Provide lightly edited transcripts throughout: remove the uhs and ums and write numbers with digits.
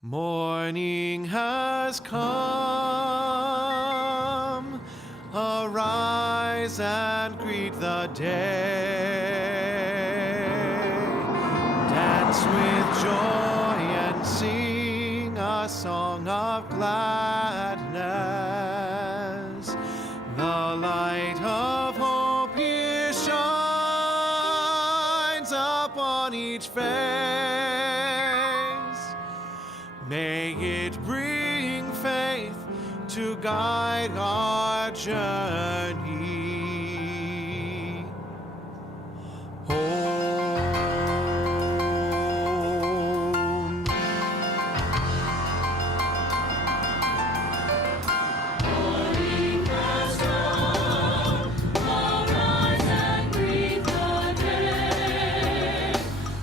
Morning has come, arise and greet the day. Dance with joy and sing a song of gladness. The light of hope here shines upon each face. May it bring faith to guide our journey home. Morning has come, arise and greet the day.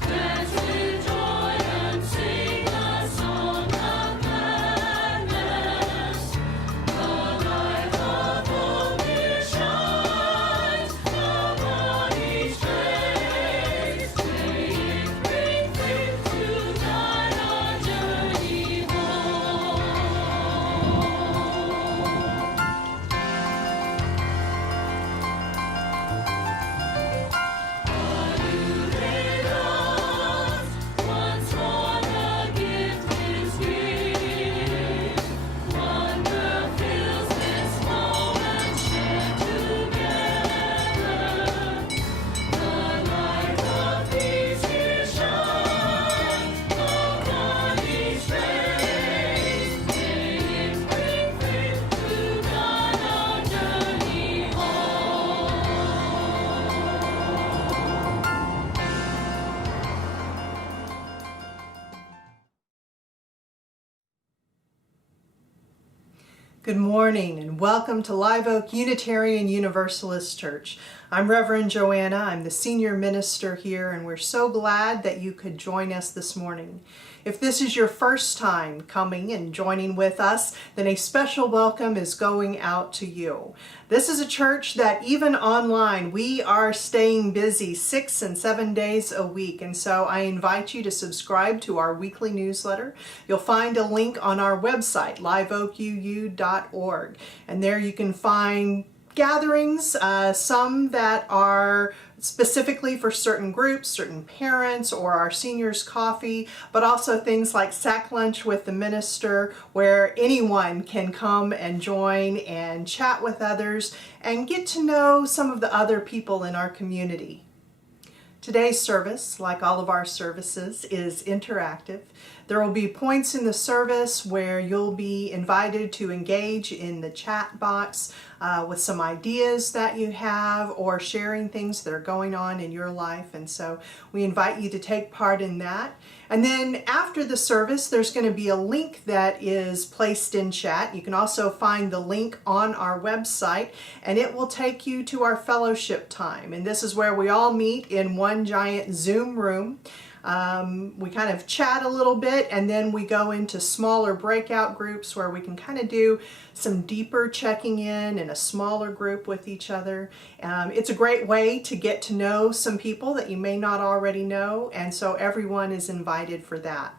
Dance with joy and sing a song of gladness. The light of hope here shines upon each face. May it bring faith to guide our journey home. Once more the gift is here. Wonder fills this moment shared together. The light of peace here shines upon each face. May it bring faith to guide our journey home. Good morning and welcome to Live Oak Unitarian Universalist Church. I'm Reverend Joanna. I'm the senior minister here, and we're so glad that you could join us this morning. If this is your first time coming and joining with us, then a special welcome is going out to you. This is a church that even online, we are staying busy 6 and 7 days a week. And so I invite you to subscribe to our weekly newsletter. You'll find a link on our website, liveoakuu.org. And there you can find gatherings, some that are specifically for certain groups, certain parents, or our seniors coffee, but also things like sack lunch with the minister, where anyone can come and join and chat with others and get to know some of the other people in our community. Today's service, like all of our services, is interactive. There will be points in the service where you'll be invited to engage in the chat box with some ideas that you have or sharing things that are going on in your life. And so we invite you to take part in that. And then after the service, there's going to be a link that is placed in chat. You can also find the link on our website, and it will take you to our fellowship time. And this is where we all meet in one giant Zoom room. We kind of chat a little bit, and then we go into smaller breakout groups where we can kind of do some deeper checking in a smaller group with each other. It's a great way to get to know some people that you may not already know, and so everyone is invited for that.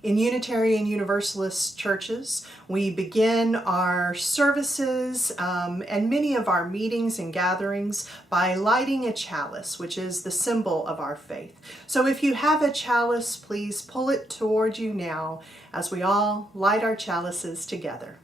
In Unitarian Universalist churches, we begin our services and many of our meetings and gatherings by lighting a chalice, which is the symbol of our faith. So if you have a chalice, please pull it toward you now as we all light our chalices together.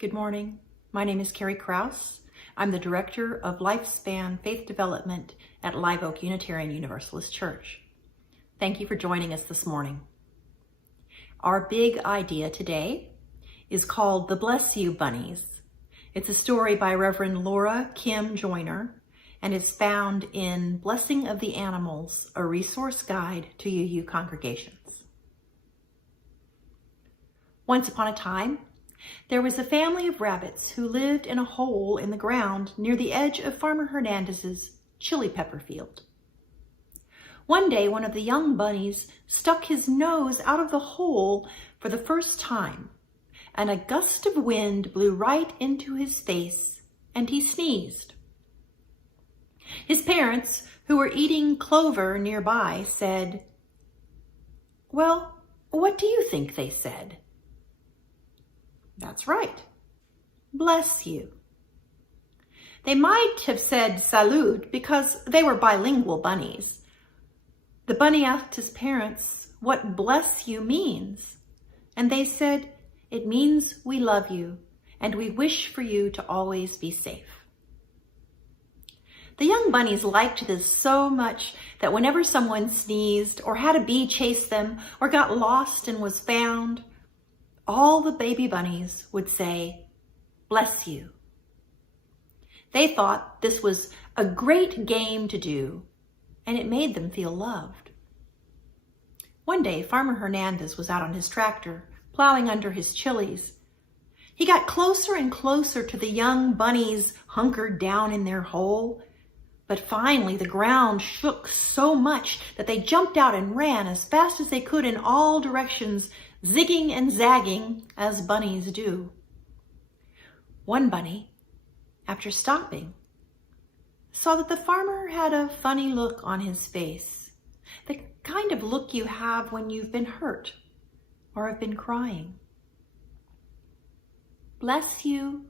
Good morning. My name is Carrie Krause. I'm the Director of Lifespan Faith Development at Live Oak Unitarian Universalist Church. Thank you for joining us this morning. Our big idea today is called the Bless You Bunnies. It's a story by Reverend Laura Kim Joyner and is found in Blessing of the Animals, a resource guide to UU congregations. Once upon a time, there was a family of rabbits who lived in a hole in the ground near the edge of Farmer Hernandez's chili pepper field. One day, one of the young bunnies stuck his nose out of the hole for the first time, and a gust of wind blew right into his face, and he sneezed. His parents, who were eating clover nearby, said, "Well, what do you think they said?" "That's right. Bless you." They might have said salud because they were bilingual bunnies. The bunny asked his parents what bless you means, and they said, "It means we love you and we wish for you to always be safe." The young bunnies liked this so much that whenever someone sneezed or had a bee chase them or got lost and was found, all the baby bunnies would say, "Bless you." They thought this was a great game to do, and it made them feel loved. One day, Farmer Hernandez was out on his tractor, plowing under his chilies. He got closer and closer to the young bunnies hunkered down in their hole, but finally the ground shook so much that they jumped out and ran as fast as they could in all directions, zigging and zagging as bunnies do. One bunny, after stopping, saw that the farmer had a funny look on his face, the kind of look you have when you've been hurt or have been crying. "Bless you,"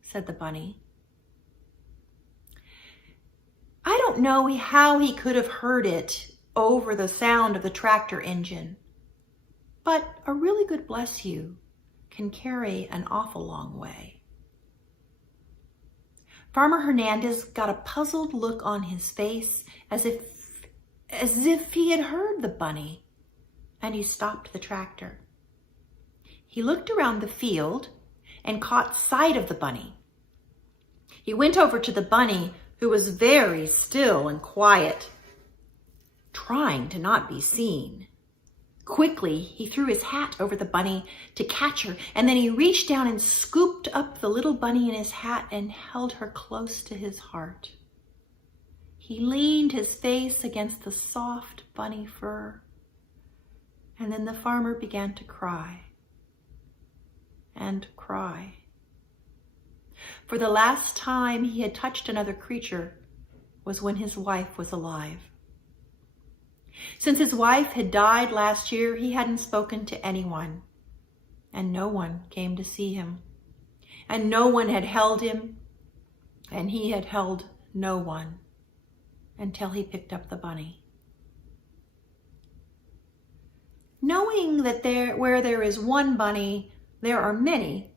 said the bunny. I don't know how he could have heard it over the sound of the tractor engine, but a really good bless you can carry an awful long way. Farmer Hernandez got a puzzled look on his face as if he had heard the bunny, and he stopped the tractor. He looked around the field and caught sight of the bunny. He went over to the bunny, who was very still and quiet, trying to not be seen. Quickly, he threw his hat over the bunny to catch her, and then he reached down and scooped up the little bunny in his hat and held her close to his heart. He leaned his face against the soft bunny fur, and then the farmer began to cry and cry. For the last time he had touched another creature was when his wife was alive. Since his wife had died last year, he hadn't spoken to anyone, and no one came to see him, and no one had held him, and he had held no one until he picked up the bunny. Knowing that where there is one bunny, there are many,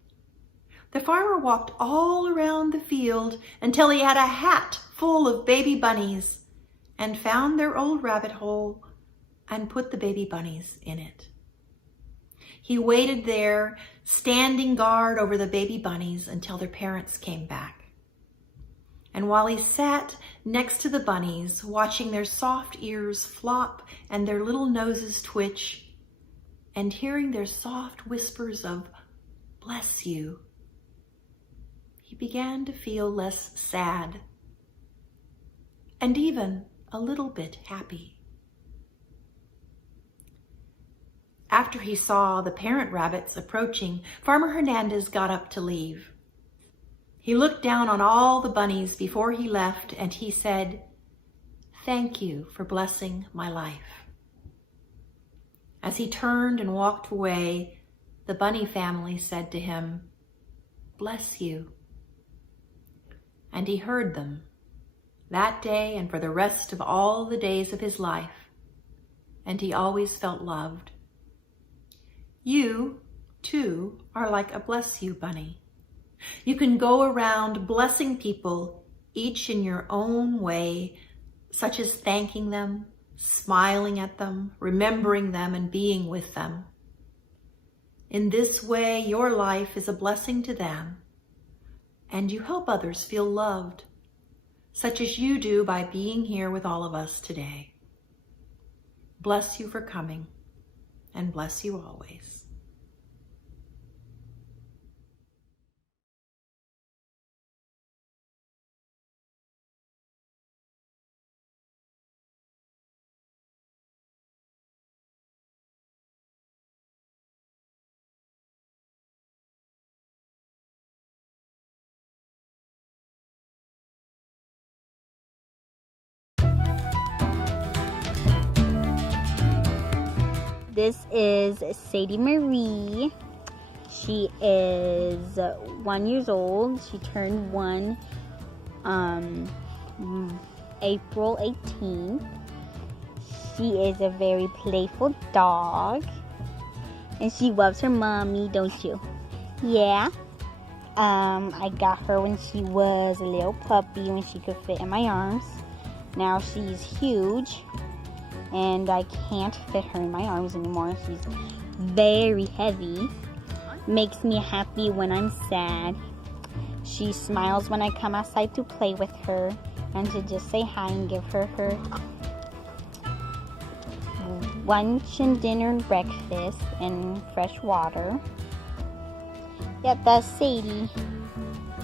the farmer walked all around the field until he had a hat full of baby bunnies and found their old rabbit hole and put the baby bunnies in it. He waited there, standing guard over the baby bunnies until their parents came back. And while he sat next to the bunnies, watching their soft ears flop and their little noses twitch, and hearing their soft whispers of "bless you," he began to feel less sad and even a little bit happy. After he saw the parent rabbits approaching, Farmer Hernandez got up to leave. He looked down on all the bunnies before he left, and he said, "Thank you for blessing my life." As he turned and walked away, the bunny family said to him, "Bless you." And he heard them that day and for the rest of all the days of his life, and he always felt loved. You too, are like a Bless You bunny. You can go around blessing people, each in your own way, such as thanking them, smiling at them, remembering them, and being with them. In this way, your life is a blessing to them, and you help others feel loved, such as you do by being here with all of us today. Bless you for coming, and bless you always. This is Sadie Marie. She is 1 year old. She turned 1 April 18th. She is a very playful dog. And she loves her mommy, don't you? Yeah. I got her when she was a little puppy, when she could fit in my arms. Now she's huge, and I can't fit her in my arms anymore. She's very heavy. Makes me happy when I'm sad. She smiles when I come outside to play with her and to just say hi and give her her lunch and dinner and breakfast and fresh water. Yep, that's Sadie,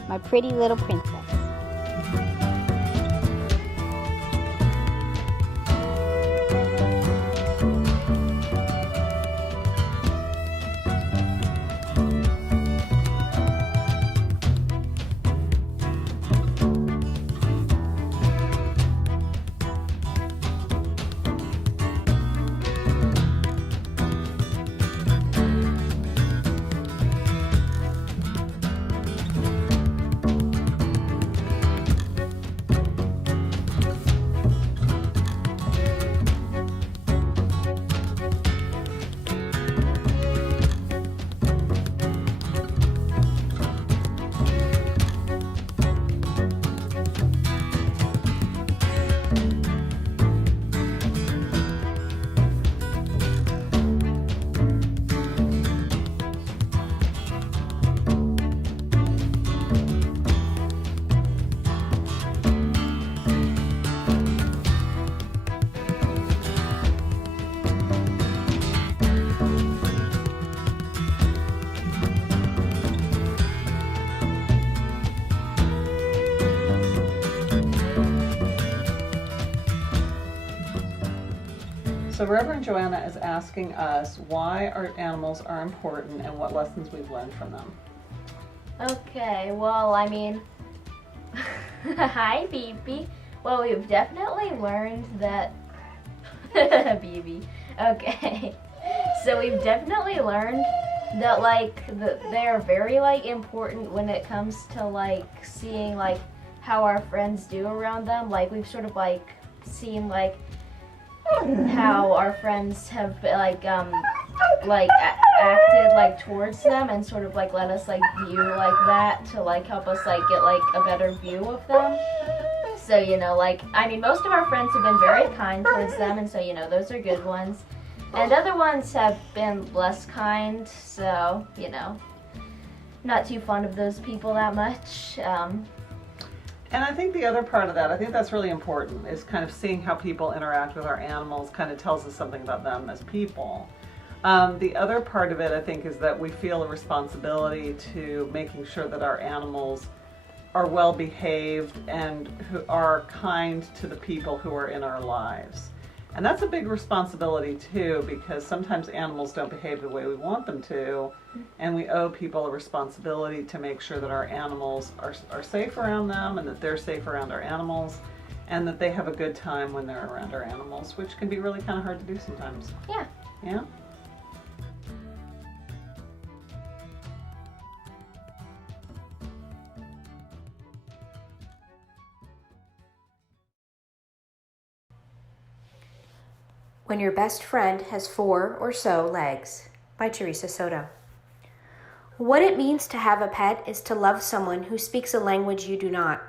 my pretty little princess. So Reverend Joanna is asking us why our animals are important and what lessons we've learned from them. Okay, well, I mean, hi, BB. Well, we've definitely learned that, BB. Okay, so we've definitely learned that, like, they're very, like, important when it comes to, like, seeing, like, how our friends do around them. Like, we've sort of, like, seen, like, how our friends have acted like towards them and sort of like let us like view like that to like help us like get like a better view of them. So, you know, like, I mean, most of our friends have been very kind towards them, and so, you know, those are good ones. And other ones have been less kind, so, you know, not too fond of those people that much. And I think the other part of that, I think that's really important, is kind of seeing how people interact with our animals kind of tells us something about them as people. The other part of it, I think, is that we feel a responsibility to making sure that our animals are well behaved and who are kind to the people who are in our lives. And that's a big responsibility too, because sometimes animals don't behave the way we want them to, and we owe people a responsibility to make sure that our animals are safe around them and that they're safe around our animals and that they have a good time when they're around our animals, which can be really kind of hard to do sometimes. Yeah. Yeah? When Your Best Friend Has 4 or So Legs by Teresa Soto. What it means to have a pet is to love someone who speaks a language you do not.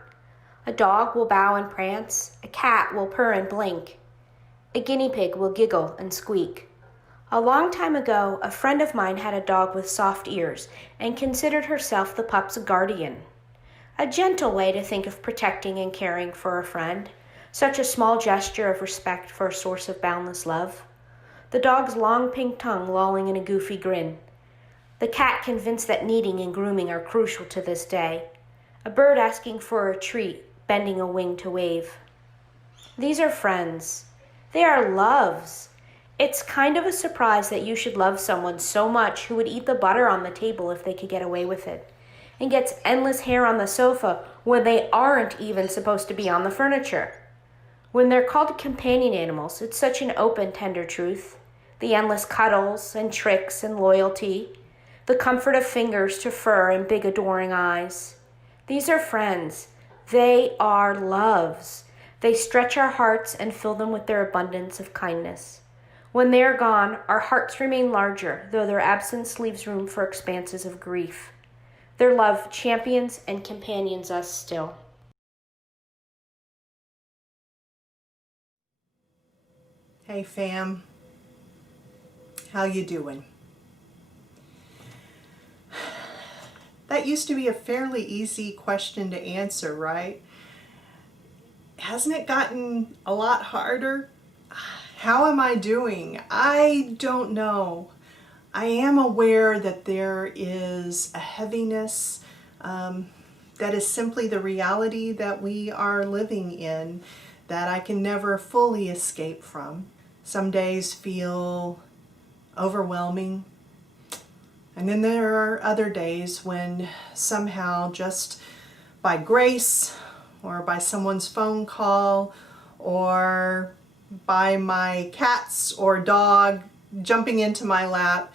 A dog will bow and prance, a cat will purr and blink, a guinea pig will giggle and squeak. A long time ago, a friend of mine had a dog with soft ears and considered herself the pup's guardian. A gentle way to think of protecting and caring for a friend, such a small gesture of respect for a source of boundless love. The dog's long pink tongue lolling in a goofy grin. The cat convinced that kneading and grooming are crucial to this day. A bird asking for a treat, bending a wing to wave. These are friends. They are loves. It's kind of a surprise that you should love someone so much who would eat the butter on the table if they could get away with it, and gets endless hair on the sofa when they aren't even supposed to be on the furniture. When they're called companion animals, it's such an open, tender truth. The endless cuddles and tricks and loyalty, the comfort of fingers to fur and big adoring eyes. These are friends. They are loves. They stretch our hearts and fill them with their abundance of kindness. When they are gone, our hearts remain larger, though their absence leaves room for expanses of grief. Their love champions and companions us still. Hey fam, how you doing? That used to be a fairly easy question to answer, right? Hasn't it gotten a lot harder? How am I doing? I don't know. I am aware that there is a heaviness that is simply the reality that we are living in, that I can never fully escape from. Some days feel overwhelming, and then there are other days when somehow just by grace or by someone's phone call or by my cats or dog jumping into my lap,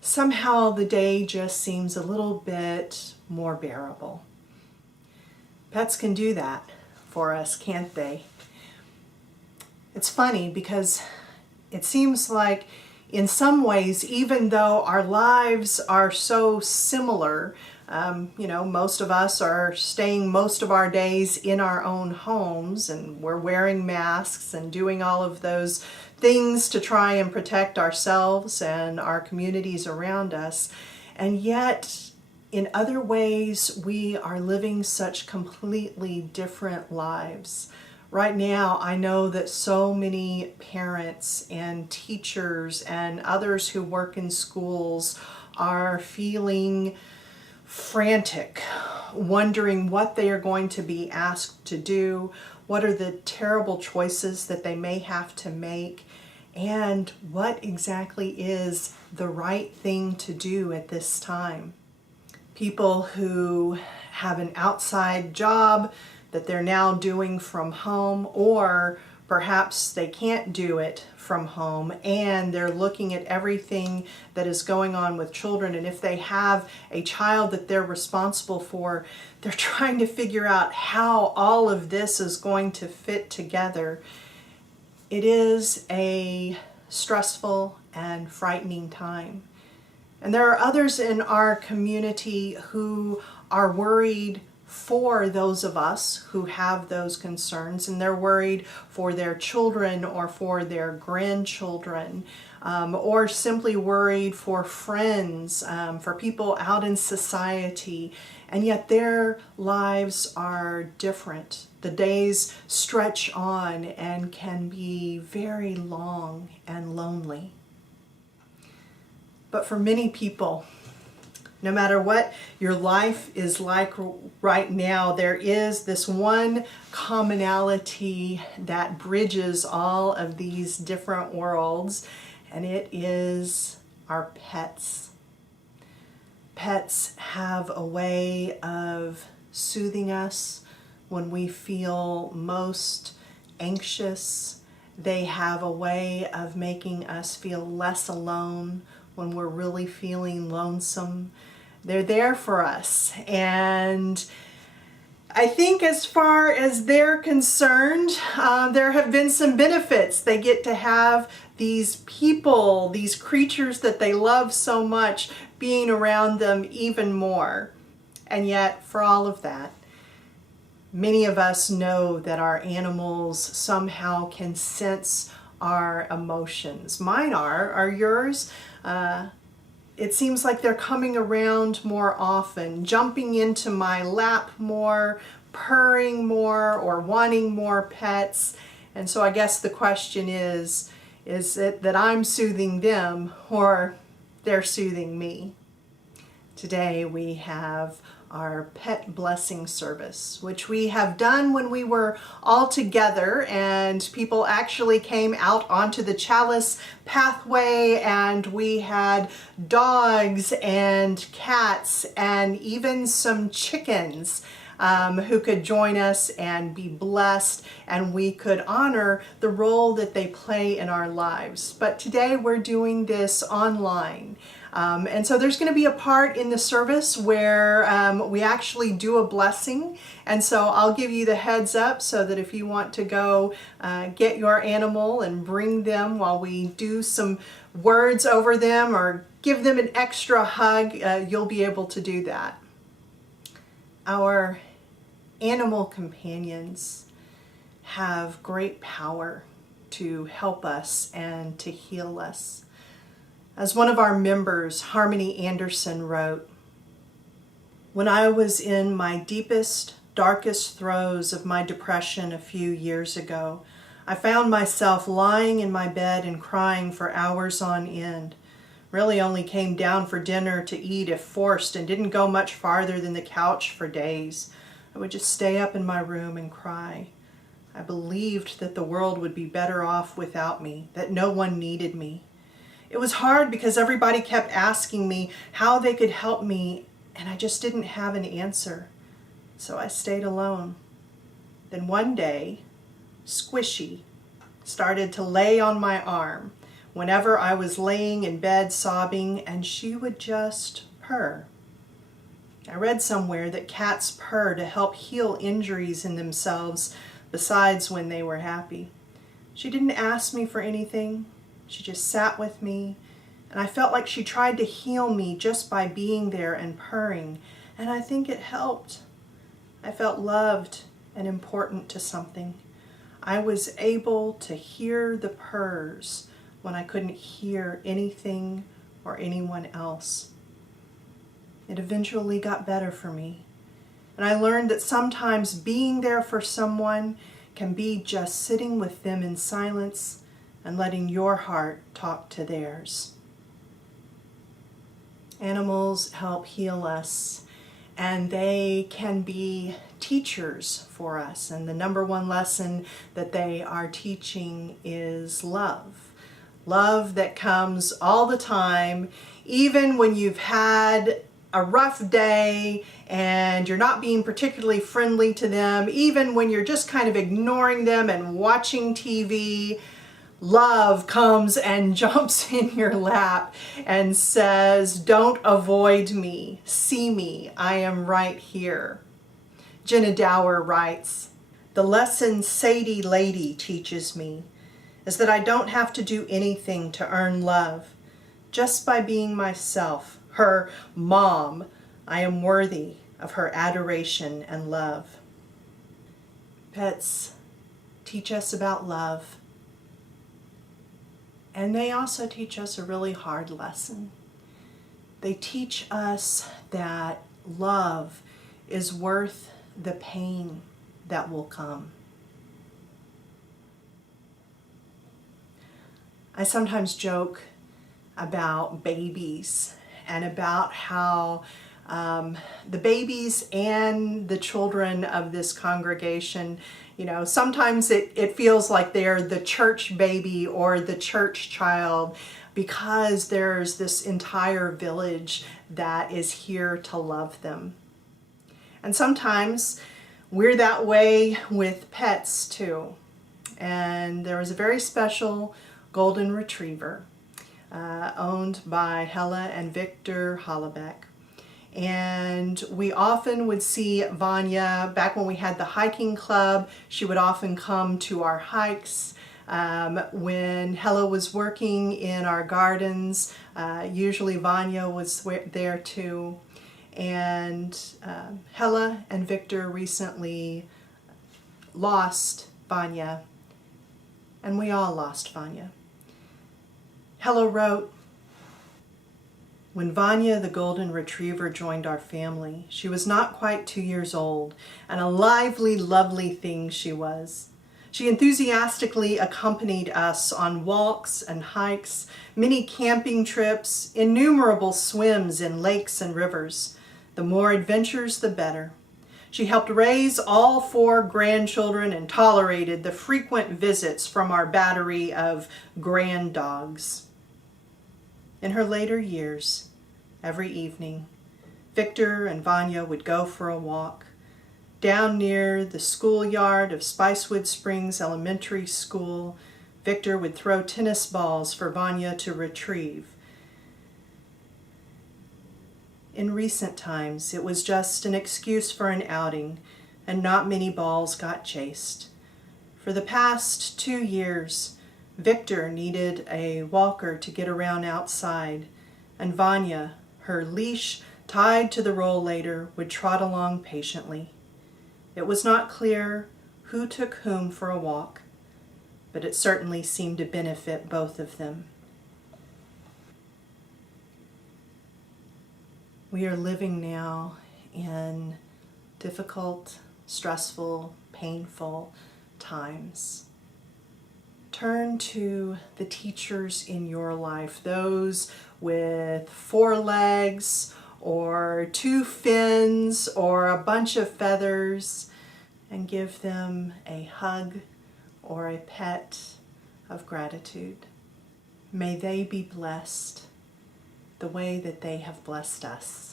somehow the day just seems a little bit more bearable. Pets can do that for us, can't they? It's funny because it seems like in some ways, even though our lives are so similar, most of us are staying most of our days in our own homes, and we're wearing masks and doing all of those things to try and protect ourselves and our communities around us. And yet, in other ways, we are living such completely different lives. Right now, I know that so many parents and teachers and others who work in schools are feeling frantic, wondering what they are going to be asked to do, what are the terrible choices that they may have to make, and what exactly is the right thing to do at this time. People who have an outside job that they're now doing from home, or perhaps they can't do it from home and they're looking at everything that is going on with children, and if they have a child that they're responsible for, they're trying to figure out how all of this is going to fit together. It is a stressful and frightening time. And there are others in our community who are worried for those of us who have those concerns, and they're worried for their children or for their grandchildren, or simply worried for friends, for people out in society, and yet their lives are different. The days stretch on and can be very long and lonely. But for many people, no matter what your life is like right now, there is this one commonality that bridges all of these different worlds, and it is our pets. Pets have a way of soothing us when we feel most anxious. They have a way of making us feel less alone when we're really feeling lonesome. They're there for us, and I think as far as they're concerned, there have been some benefits. They get to have these people, these creatures that they love so much, being around them even more. And yet, for all of that, many of us know that our animals somehow can sense our emotions. Mine are yours? It seems like they're coming around more often, jumping into my lap more, purring more, or wanting more pets. And so I guess the question is it that I'm soothing them or they're soothing me? Today we have our pet blessing service, which we have done when we were all together and people actually came out onto the chalice pathway, and we had dogs and cats and even some chickens who could join us and be blessed, and we could honor the role that they play in our lives. But today we're doing this online. And so there's going to be a part in the service where we actually do a blessing. And so I'll give you the heads up so that if you want to go get your animal and bring them while we do some words over them or give them an extra hug, you'll be able to do that. Our animal companions have great power to help us and to heal us. As one of our members, Harmony Anderson, wrote, "When I was in my deepest, darkest throes of my depression a few years ago, I found myself lying in my bed and crying for hours on end. Really only came down for dinner to eat if forced and didn't go much farther than the couch for days. I would just stay up in my room and cry. I believed that the world would be better off without me, that no one needed me. It was hard because everybody kept asking me how they could help me, and I just didn't have an answer. So I stayed alone. Then one day, Squishy started to lay on my arm whenever I was laying in bed sobbing, and she would just purr. I read somewhere that cats purr to help heal injuries in themselves besides when they were happy. She didn't ask me for anything. She just sat with me, and I felt like she tried to heal me just by being there and purring, and I think it helped. I felt loved and important to something. I was able to hear the purrs when I couldn't hear anything or anyone else. It eventually got better for me, and I learned that sometimes being there for someone can be just sitting with them in silence and letting your heart talk to theirs. Animals help heal us, and they can be teachers for us. And the number one lesson that they are teaching is love. Love that comes all the time, even when you've had a rough day and you're not being particularly friendly to them, even when you're just kind of ignoring them and watching TV. Love comes and jumps in your lap and says, "Don't avoid me, see me, I am right here." Jenna Dower writes, "The lesson Sadie Lady teaches me is that I don't have to do anything to earn love. Just by being myself, her mom, I am worthy of her adoration and love." Pets teach us about love. And they also teach us a really hard lesson. They teach us that love is worth the pain that will come. I sometimes joke about babies and about how the babies and the children of this congregation, sometimes it feels like they're the church baby or the church child because there's this entire village that is here to love them. And sometimes we're that way with pets too. And there was a very special golden retriever owned by Hella and Victor Hollebeck. And we often would see Vanya, back when we had the hiking club, she would often come to our hikes. When Hella was working in our gardens, usually Vanya was there too. And Hella and Victor recently lost Vanya, and we all lost Vanya. Hella wrote, "When Vanya the golden retriever joined our family, she was not quite 2 years old, and a lively, lovely thing she was. She enthusiastically accompanied us on walks and hikes, many camping trips, innumerable swims in lakes and rivers. The more adventures, the better. She helped raise all 4 grandchildren and tolerated the frequent visits from our battery of grand dogs." In her later years, every evening, Victor and Vanya would go for a walk. Down near the schoolyard of Spicewood Springs Elementary School, Victor would throw tennis balls for Vanya to retrieve. In recent times, it was just an excuse for an outing, and not many balls got chased. For the past 2 years, Victor needed a walker to get around outside, and Vanya, her leash tied to the rollator, would trot along patiently. It was not clear who took whom for a walk, but it certainly seemed to benefit both of them. We are living now in difficult, stressful, painful times. Turn to the teachers in your life, those with 4 legs or 2 fins or a bunch of feathers, and give them a hug or a pet of gratitude. May they be blessed the way that they have blessed us.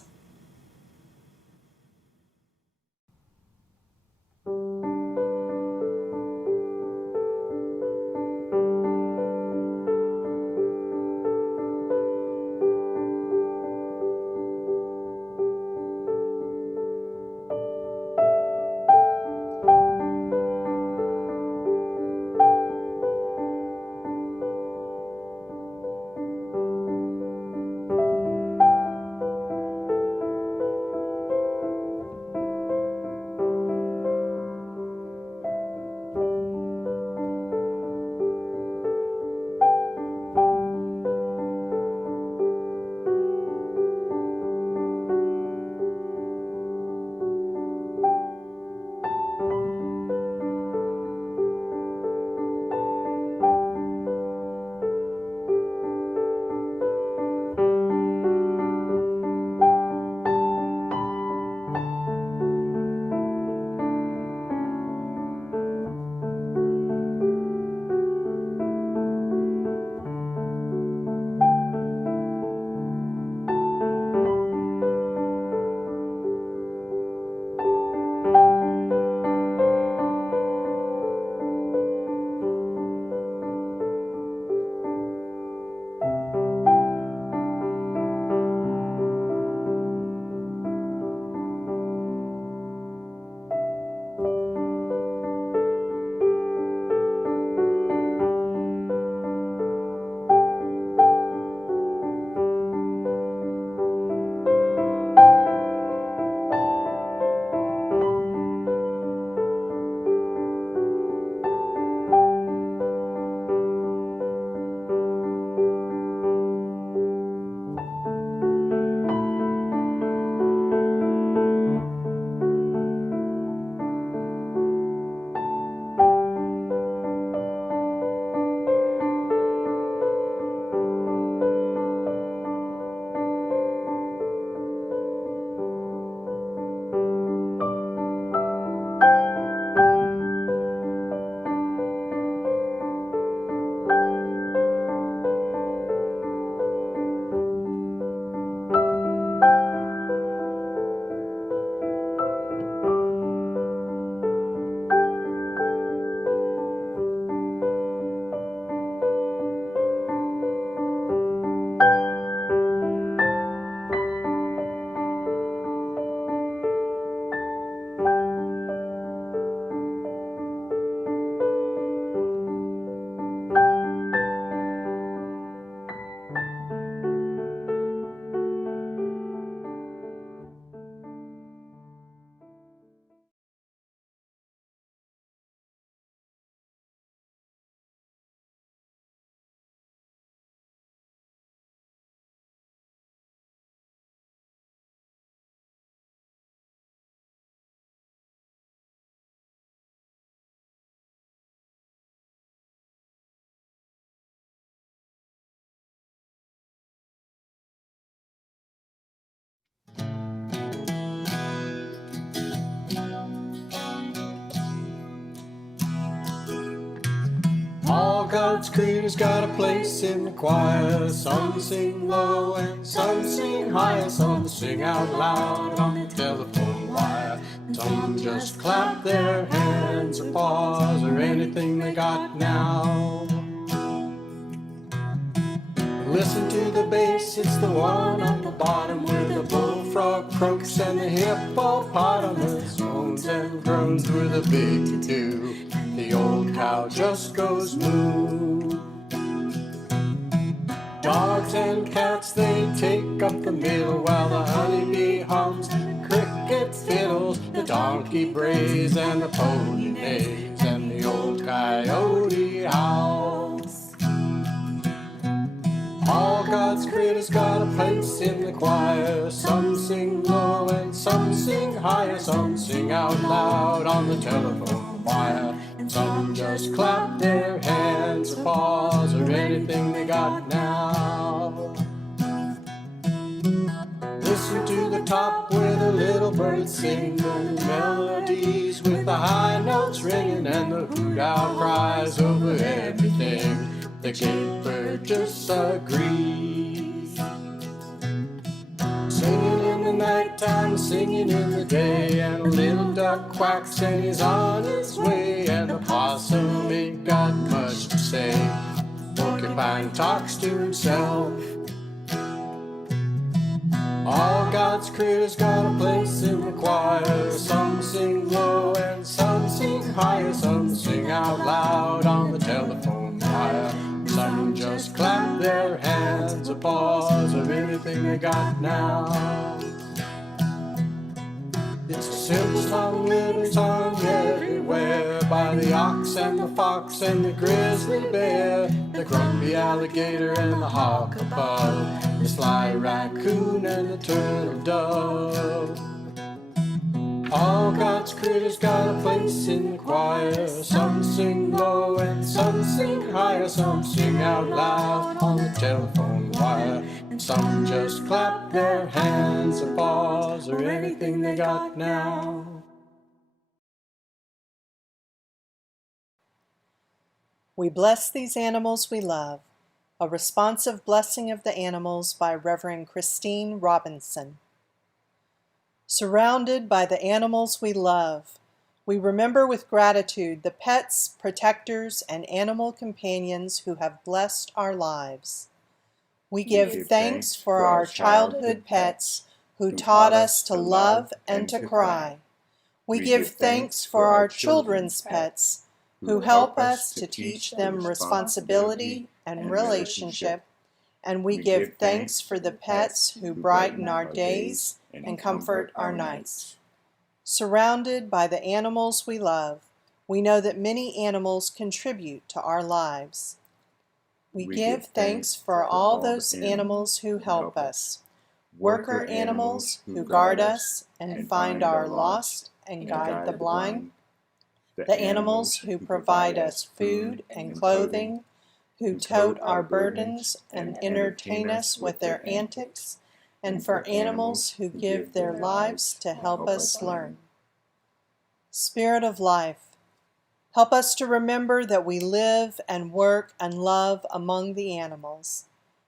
God's creatures got a place in the choir. Some sing low and some sing high. Some sing out loud on the telephone wire. Some just clap their hands or paws or anything they got now. Listen to the bass, it's the one on the bottom where the bullfrog croaks and the hippopotamus moans and groans with a big two. The old cow just goes moo. Dogs and cats, they take up the middle while the honeybee hums, the cricket fiddles, the donkey brays and the pony neighs and the old coyote howls. All God's critters got a place in the choir. Some sing low and some sing higher. Some sing out loud on the telephone wire. Some just clap their hands or paws or anything they got now. Listen to the top where the little birds sing the melodies with the high notes ringing and the hoot owl cries over everything. The gaper just agrees. Singing in the nighttime, singing in the day, and a little duck quacks and he's on his way, and the possum ain't got much to say. Porcupine talks to himself. All God's critters got a place in the choir. Some sing low and some sing higher. Some sing out loud on the telephone wire. Some just clap their hands or paws or anything they got now. It's a simple song living sung everywhere by the ox and the fox and the grizzly bear, the grumpy alligator and the hawk above, the sly raccoon and the turtle dove. All God's critters got a place in the choir. Some sing low and some sing higher. Some sing out loud on the telephone wire. Some just clap their hands or paws or anything they got now. We bless these animals we love. A responsive blessing of the animals by Reverend Christine Robinson. Surrounded by the animals we love, we remember with gratitude the pets, protectors, and animal companions who have blessed our lives. We give thanks for our childhood pets who taught us to love and to cry. We give thanks for our children's pets who help us to teach them responsibility and relationship. And we give thanks for the pets who brighten our days and comfort our nights. Surrounded by the animals we love, we know that many animals contribute to our lives. We give thanks for all those animals who help us, worker animals who guard us and find our lost and guide the blind, the animals who provide us food and clothing, who tote our burdens and entertain us with their antics, and for animals who give their lives to help us learn. Spirit of life, help us to remember that we live and work and love among the animals.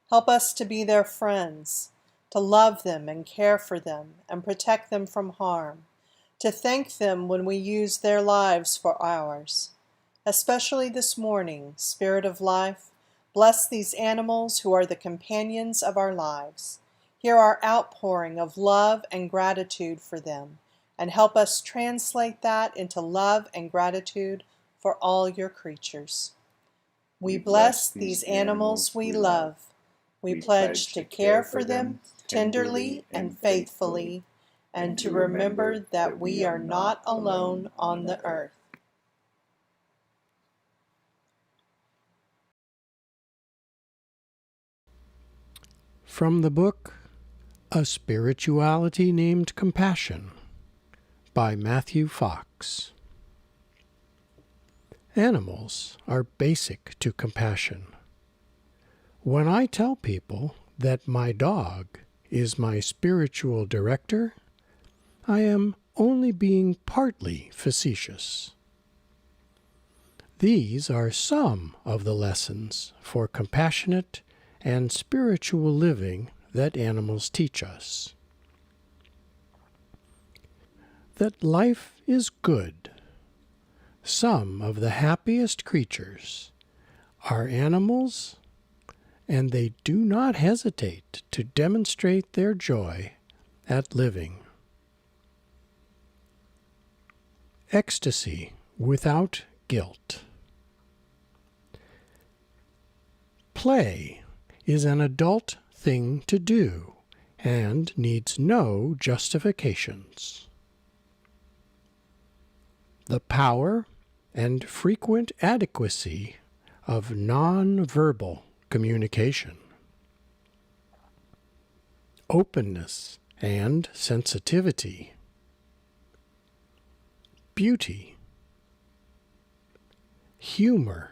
Help us to be their friends, to love them and care for them and protect them from harm, to thank them when we use their lives for ours. Especially this morning, Spirit of life, bless these animals who are the companions of our lives. Hear our outpouring of love and gratitude for them, and help us translate that into love and gratitude for all your creatures. We bless these animals we love. We pledge to care for them tenderly and faithfully, and to remember that we are not alone on the earth. From the book A Spirituality Named Compassion by Matthew Fox. Animals are basic to compassion. When I tell people that my dog is my spiritual director, I am only being partly facetious. These are some of the lessons for compassionate and spiritual living that animals teach us. That life is good. Some of the happiest creatures are animals, and they do not hesitate to demonstrate their joy at living. Ecstasy without guilt. Play is an adult thing to do and needs no justifications. The power and frequent adequacy of non-verbal communication. Openness and sensitivity. Beauty. Humor.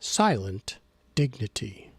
Silent dignity.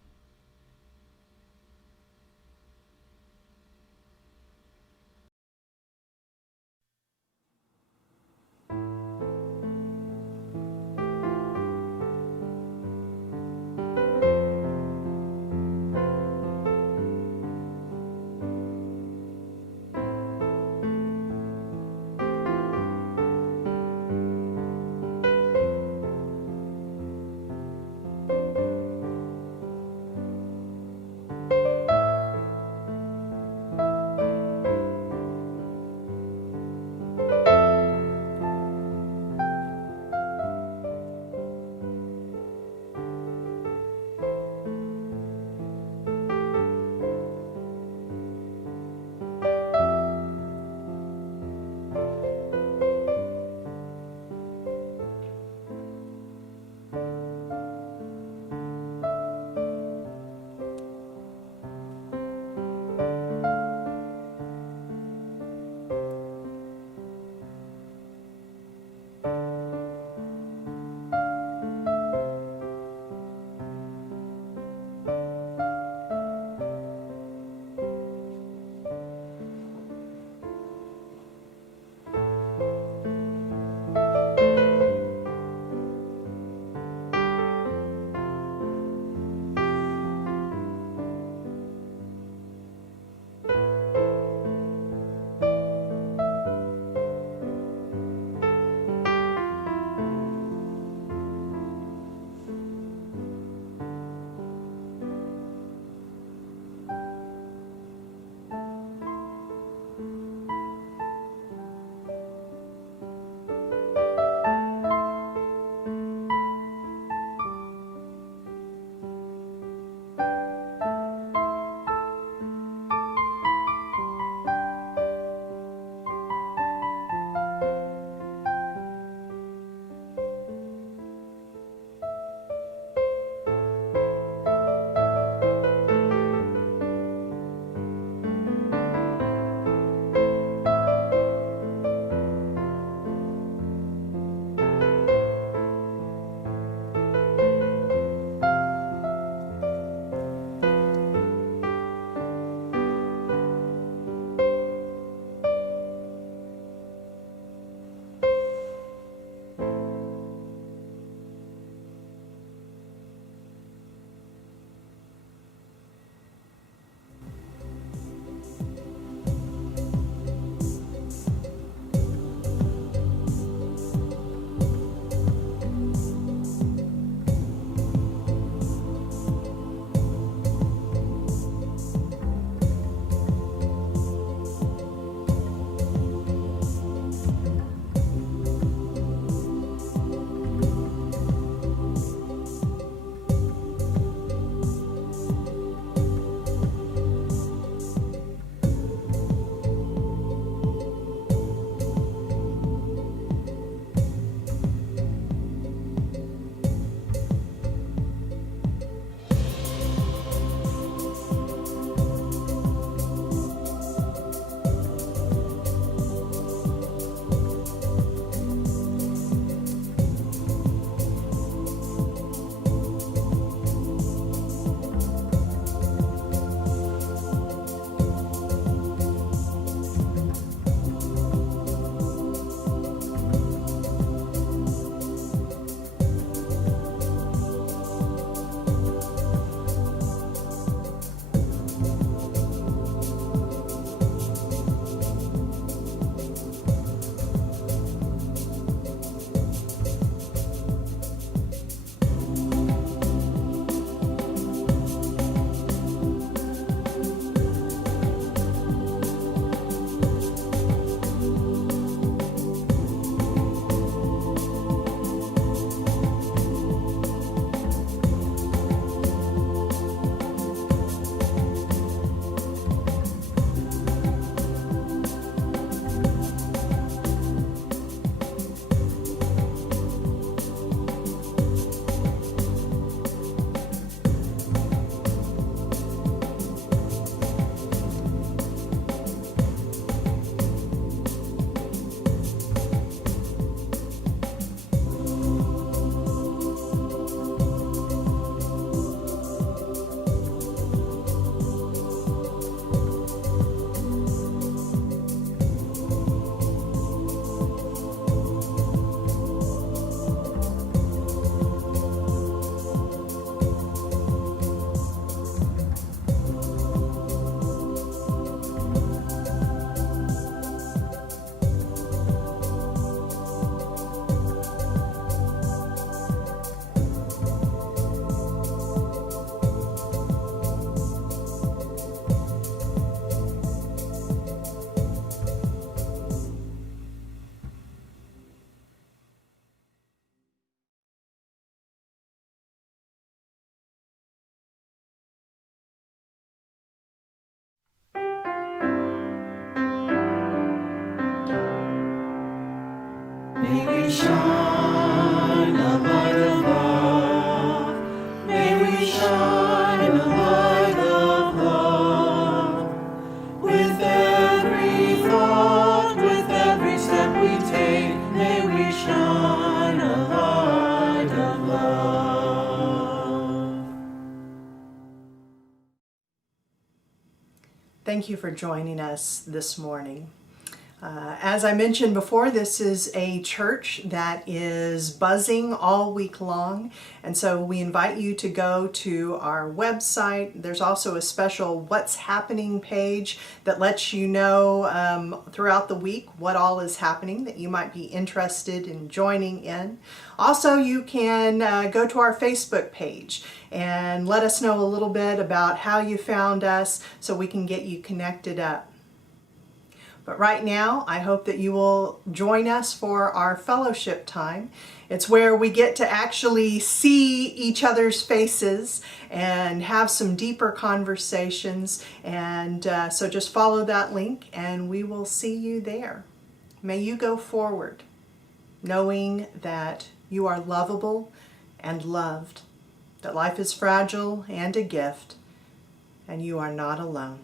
we shine a light of love. May we shine a light of love. With every thought, with every step we take, may we shine a light of love. Thank you for joining us this morning. As I mentioned before, this is a church that is buzzing all week long, and so we invite you to go to our website. There's also a special What's Happening page that lets you know throughout the week what all is happening that you might be interested in joining in. Also, you can go to our Facebook page and let us know a little bit about how you found us so we can get you connected up. But right now, I hope that you will join us for our fellowship time. It's where we get to actually see each other's faces and have some deeper conversations. And so just follow that link and we will see you there. May you go forward knowing that you are lovable and loved, that life is fragile and a gift, and you are not alone.